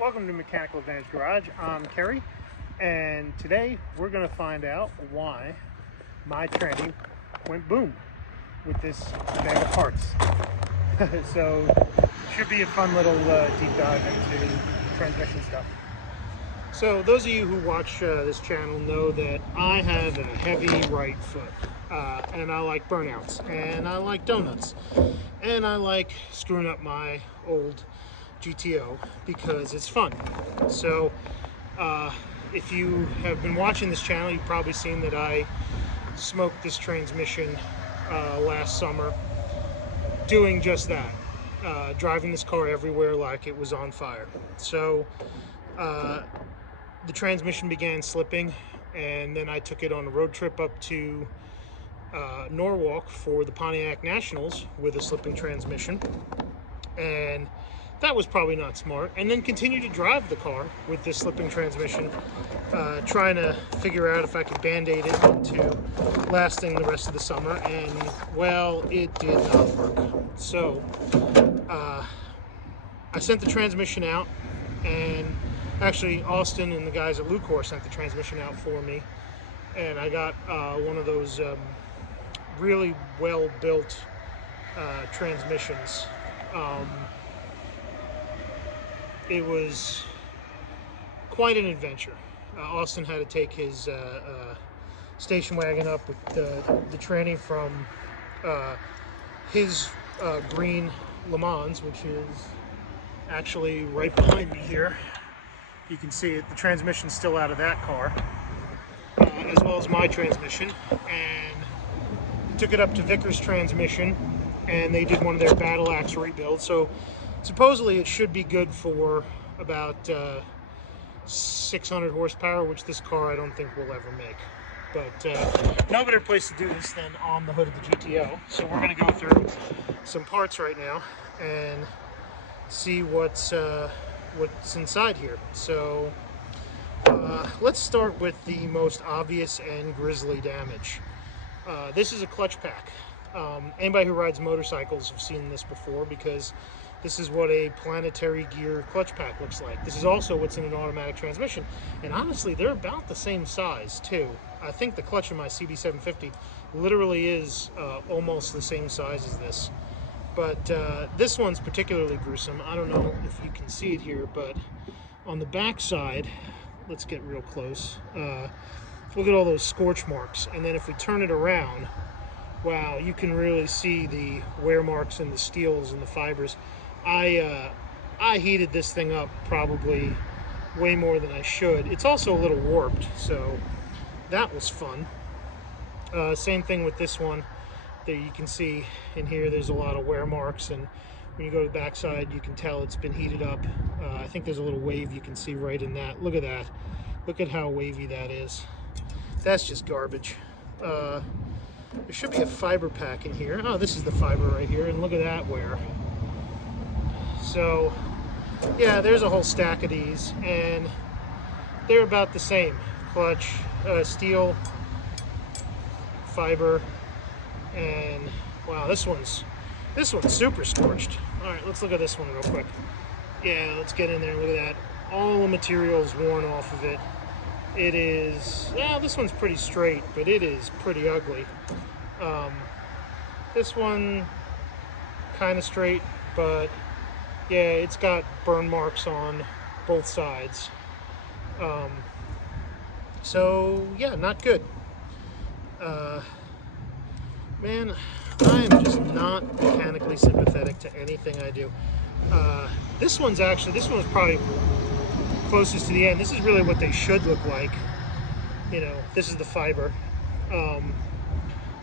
Welcome to Mechanical Advantage Garage. I'm Kerry, and today we're going to find out why my tranny went boom with this bag of parts. So it should be a fun little deep dive into transmission stuff. So those of you who watch this channel know that I have a heavy right foot, and I like burnouts, and I like donuts, and I like screwing up my old GTO because it's fun. So if you have been watching this channel, you've probably seen that I smoked this transmission last summer doing just that, driving this car everywhere like it was on fire. So the transmission began slipping, and then I took it on a road trip up to Norwalk for the Pontiac Nationals with a slipping transmission, and that was probably not smart. And then continued to drive the car with this slipping transmission, trying to figure out if I could band-aid it into lasting the rest of the summer, and well, it did not work. So I sent the transmission out, and actually Austin and the guys at Lucor sent the transmission out for me, and I got one of those really well-built transmissions. It was quite an adventure. Austin had to take his station wagon up with the tranny from his green Le Mans, which is actually right behind me here. You can see it. The transmission's still out of that car, as well as my transmission. And took it up to Vickers Transmission, and they did one of their battle axe rebuilds. So supposedly it should be good for about 600 horsepower, which this car I don't think will ever make. But no better place to do this than on the hood of the GTO. So we're going to go through some parts right now and see what's inside here. So let's start with the most obvious and grisly damage. This is a clutch pack. Anybody who rides motorcycles have seen this before, because this is what a planetary gear clutch pack looks like. This is also what's in an automatic transmission, and honestly they're about the same size too. I think the clutch in my CB750 literally is almost the same size as this, but this one's particularly gruesome. I don't know if you can see it here, but on the back side, let's get real close. Look at all those scorch marks, and then if we turn it around, wow, you can really see the wear marks in the steels and the fibers. I heated this thing up probably way more than I should. It's also a little warped, so that was fun. Same thing with this one. There you can see in here there's a lot of wear marks, and when you go to the backside you can tell it's been heated up. I think there's a little wave you can see right in that. Look at that. Look at how wavy that is. That's just garbage. There should be a fiber pack in here. Oh, this is the fiber right here, and look at that wear. So yeah, there's a whole stack of these, and they're about the same. Clutch, steel, fiber, and wow, this one's super scorched. All right, let's look at this one real quick. Yeah, let's get in there and look at that. All the material's worn off of it. It is, well, this one's pretty straight, but it is pretty ugly. This one kind of straight, but yeah, it's got burn marks on both sides. So yeah, not good. Man, I am just not mechanically sympathetic to anything I do. This one's probably closest to the end. This is really what they should look like. You know, this is the fiber.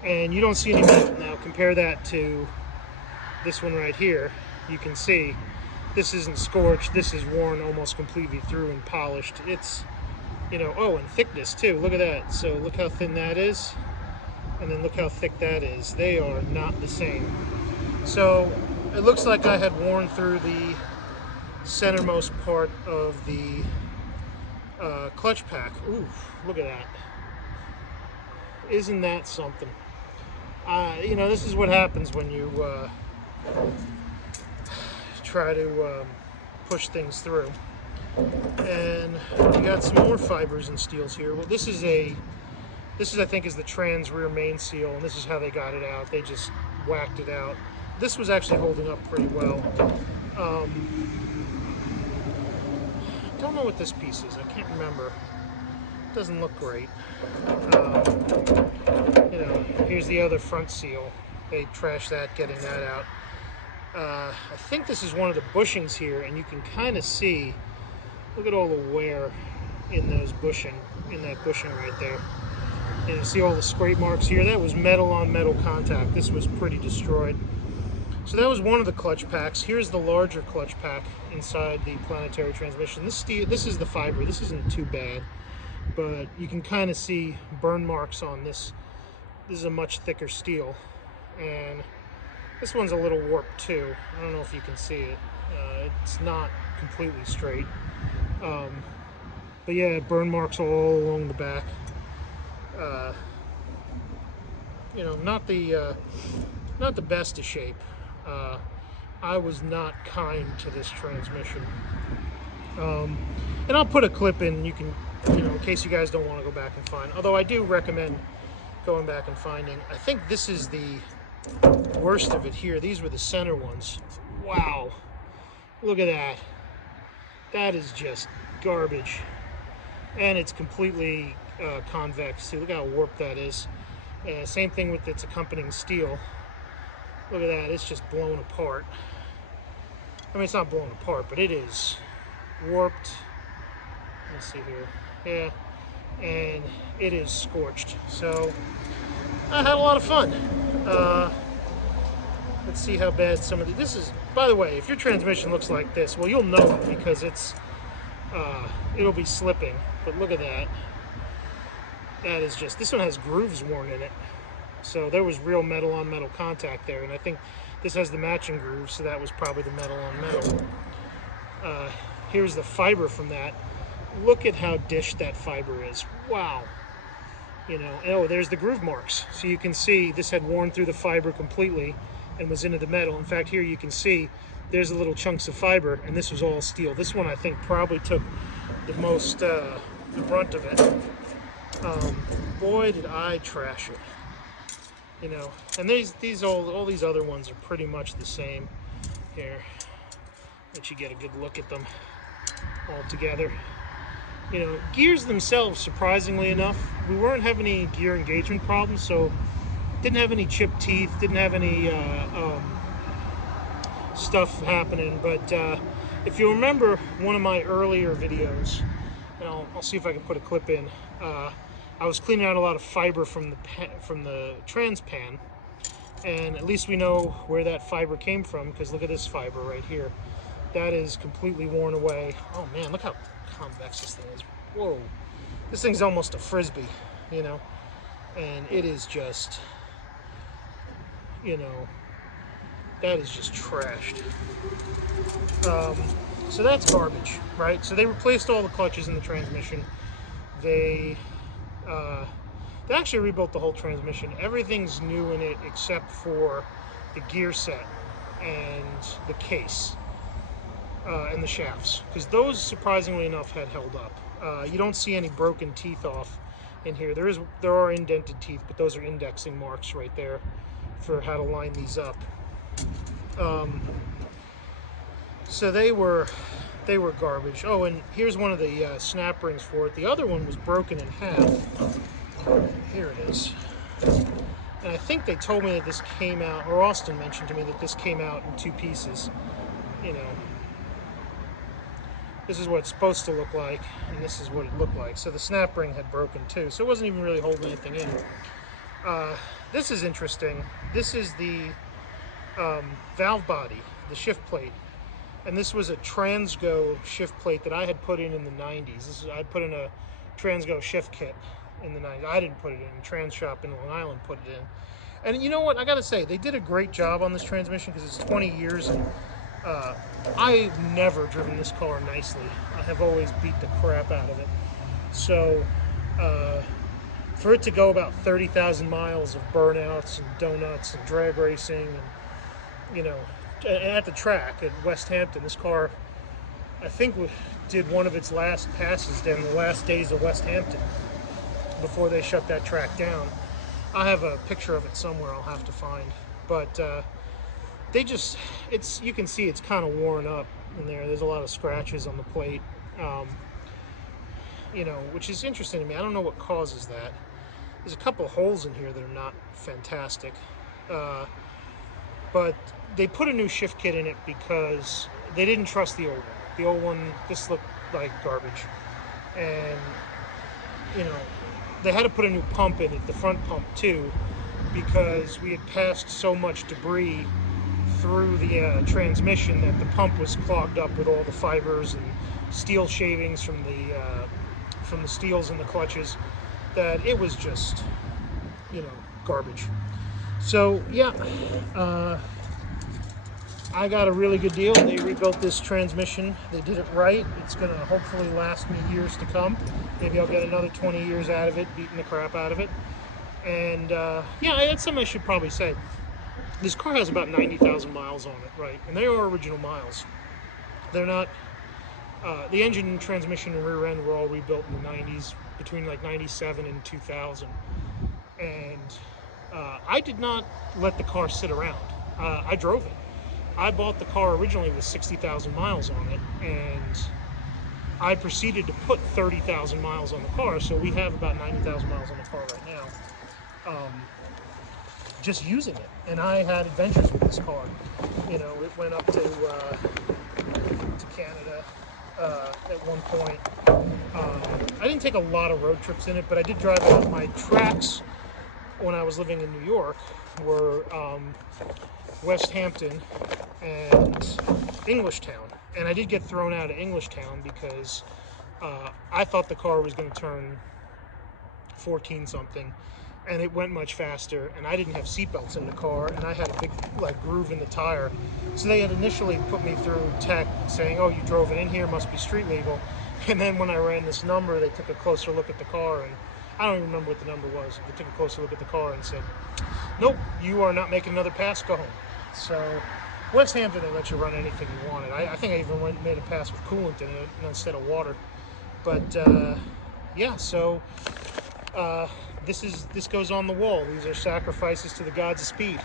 And you don't see any metal. Now compare that to this one right here. You can see this isn't scorched. This is worn almost completely through and polished. It's, you know, oh, and thickness too. Look at that. So look how thin that is, and then look how thick that is. They are not the same. So it looks like I had worn through the centermost part of the clutch pack. Ooh, look at that. Isn't that something? You know, this is what happens when you try to push things through. And we got some more fibers and steels here. Well, this is I think is the trans rear main seal, and this is how they got it out. They just whacked it out. This was actually holding up pretty well. I don't know what this piece is. I can't remember. It doesn't look great. You know, here's the other front seal. They trashed that, getting that out. I think this is one of the bushings here, and you can kind of see, look at all the wear in that bushing right there. And you see all the scrape marks here. That was metal on metal contact. This was pretty destroyed. So that was one of the clutch packs. Here's the larger clutch pack inside the Planetary transmission. This is the fiber. This isn't too bad, but you can kind of see burn marks on this. This is a much thicker steel, and this one's a little warped too. I don't know if you can see it. It's not completely straight. But yeah, burn marks all along the back. You know, not the best of shape. I was not kind to this transmission. And I'll put a clip in, you can, you know, in case you guys don't want to go back and find. Although I do recommend going back and finding. I think this is the worst of it here. These were the center ones. Wow. Look at that. That is just garbage. And it's completely convex. See, look how warped that is. Same thing with its accompanying steel. Look at that, it's just blown apart. I mean, it's not blown apart, but it is warped. Let's see here. Yeah, and it is scorched. So, I had a lot of fun. Let's see how bad some of this is. By the way, if your transmission looks like this, well, you'll know it because it'll be slipping. But look at that. That is just, this one has grooves worn in it. So there was real metal on metal contact there, and I think this has the matching grooves, so that was probably the metal on metal. Here's the fiber from that. Look at how dished that fiber is. Wow. You know, oh, there's the groove marks. So you can see this had worn through the fiber completely and was into the metal. In fact, here you can see there's the little chunks of fiber, and this was all steel. This one I think probably took the most, the brunt of it. Boy, did I trash it. You know, and all these other ones are pretty much the same. Here, let you get a good look at them all together. You know, gears themselves, surprisingly enough, we weren't having any gear engagement problems, so didn't have any chipped teeth, didn't have any stuff happening. But if you remember one of my earlier videos, and I'll see if I can put a clip in. I was cleaning out a lot of fiber from the trans pan, and at least we know where that fiber came from, because look at this fiber right here. That is completely worn away. Oh man, look how convex this thing is. Whoa, this thing's almost a frisbee, you know, and it is just, you know, that is just trashed. So that's garbage, right? So they replaced all the clutches in the transmission. They actually rebuilt the whole transmission. Everything's new in it except for the gear set and the case and the shafts, because those, surprisingly enough, had held up. You don't see any broken teeth off in here. There are indented teeth, but those are indexing marks right there for how to line these up. So they were garbage. Oh, and here's one of the snap rings for it. The other one was broken in half. Here it is. And I think they told me that this came out, or Austin mentioned to me that this came out in 2 pieces. You know, this is what it's supposed to look like, and this is what it looked like. So the snap ring had broken too, so it wasn't even really holding anything in. This is interesting. This is the valve body, the shift plate. And this was a Transgo shift plate that I had put in the 90s. I put in a Transgo shift kit in the 90s. I didn't put it in. A trans shop in Long Island put it in. And you know what? I got to say, they did a great job on this transmission, because it's 20 years, and I've never driven this car nicely. I have always beat the crap out of it. So for it to go about 30,000 miles of burnouts and donuts and drag racing, and, you know, at the track at West Hampton, this car, I think did one of its last passes during the last days of West Hampton before they shut that track down. I have a picture of it somewhere I'll have to find, but they just, you can see it's kind of worn up in there. There's a lot of scratches on the plate, you know, which is interesting to me. I don't know what causes that. There's a couple of holes in here that are not fantastic, but they put a new shift kit in it because they didn't trust the old one. The old one just looked like garbage, and you know, they had to put a new pump in it, the front pump too, because we had passed so much debris through the transmission that the pump was clogged up with all the fibers and steel shavings from the steels in the clutches, that it was just, you know, garbage. So yeah, I got a really good deal. They rebuilt this transmission. They did it right. It's going to hopefully last me years to come. Maybe I'll get another 20 years out of it, beating the crap out of it. And yeah, that's something I should probably say. This car has about 90,000 miles on it, right? And they are original miles. They're not, the engine and transmission and rear end were all rebuilt in the 90s, between like 97 and 2000. And I did not let the car sit around. I drove it. I bought the car originally with 60,000 miles on it, and I proceeded to put 30,000 miles on the car, so we have about 90,000 miles on the car right now, just using it. And I had adventures with this car. You know, it went up to Canada at one point. I didn't take a lot of road trips in it, but I did drive it on my tracks when I was living in New York, were West Hampton and Englishtown. And I did get thrown out of Englishtown because I thought the car was going to turn 14 something, and it went much faster, and I didn't have seatbelts in the car, and I had a big like groove in the tire. So they had initially put me through tech saying, oh, you drove it in here, must be street legal. And then when I ran this number, they took a closer look at the car, and I don't even remember what the number was. They took a closer look at the car and said, nope, you are not making another pass, go home. So West Hampton, they let you run anything you wanted. I think I even made a pass with coolant in it instead of water. But yeah, so this goes on the wall. These are sacrifices to the gods of speed,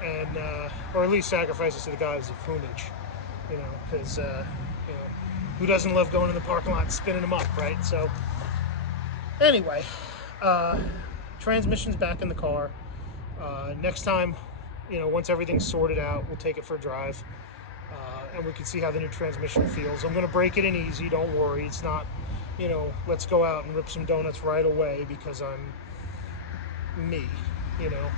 and or at least sacrifices to the gods of foonage. You know, because you know, who doesn't love going in the parking lot and spinning them up, right? So anyway, transmission's back in the car. Next time, you know, once everything's sorted out, we'll take it for a drive, and we can see how the new transmission feels. I'm going to break it in easy, don't worry. It's not, you know, let's go out and rip some donuts right away because I'm me, you know.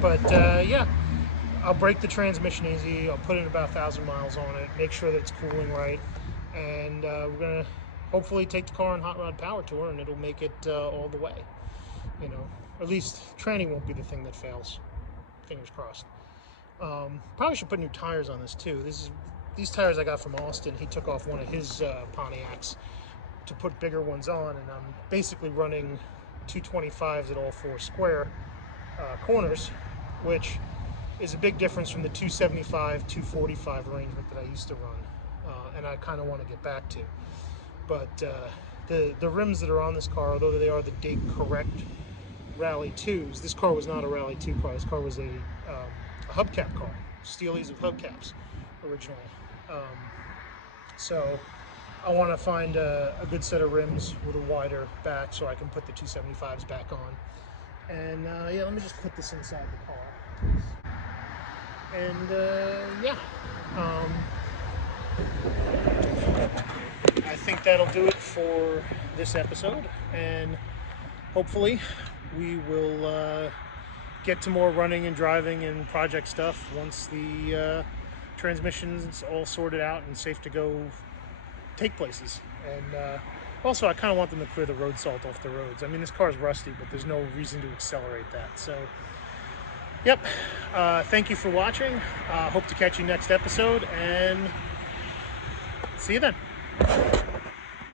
But yeah, I'll break the transmission easy. I'll put in about 1,000 miles on it, make sure that it's cooling right, and we're going to hopefully take the car on Hot Rod Power Tour, and it'll make it all the way, you know. At least tranny won't be the thing that fails. Fingers crossed. Probably should put new tires on this too. These tires I got from Austin. He took off one of his Pontiacs to put bigger ones on, and I'm basically running 225s at all four square corners, which is a big difference from the 275, 245 arrangement that I used to run, and I kind of want to get back to. But the rims that are on this car, although they are the date correct Rally 2s, this car was not a Rally 2 car. This car was a hubcap car, Steelies with hubcaps originally. So I want to find a good set of rims with a wider back so I can put the 275s back on. And yeah, let me just put this inside the car. And yeah, I think that'll do it for this episode, and hopefully we will get to more running and driving and project stuff once the transmission's all sorted out and safe to go take places. And also, I kind of want them to clear the road salt off the roads. I mean, this car's rusty, but there's no reason to accelerate that. So, yep. Thank you for watching. Hope to catch you next episode, and see you then.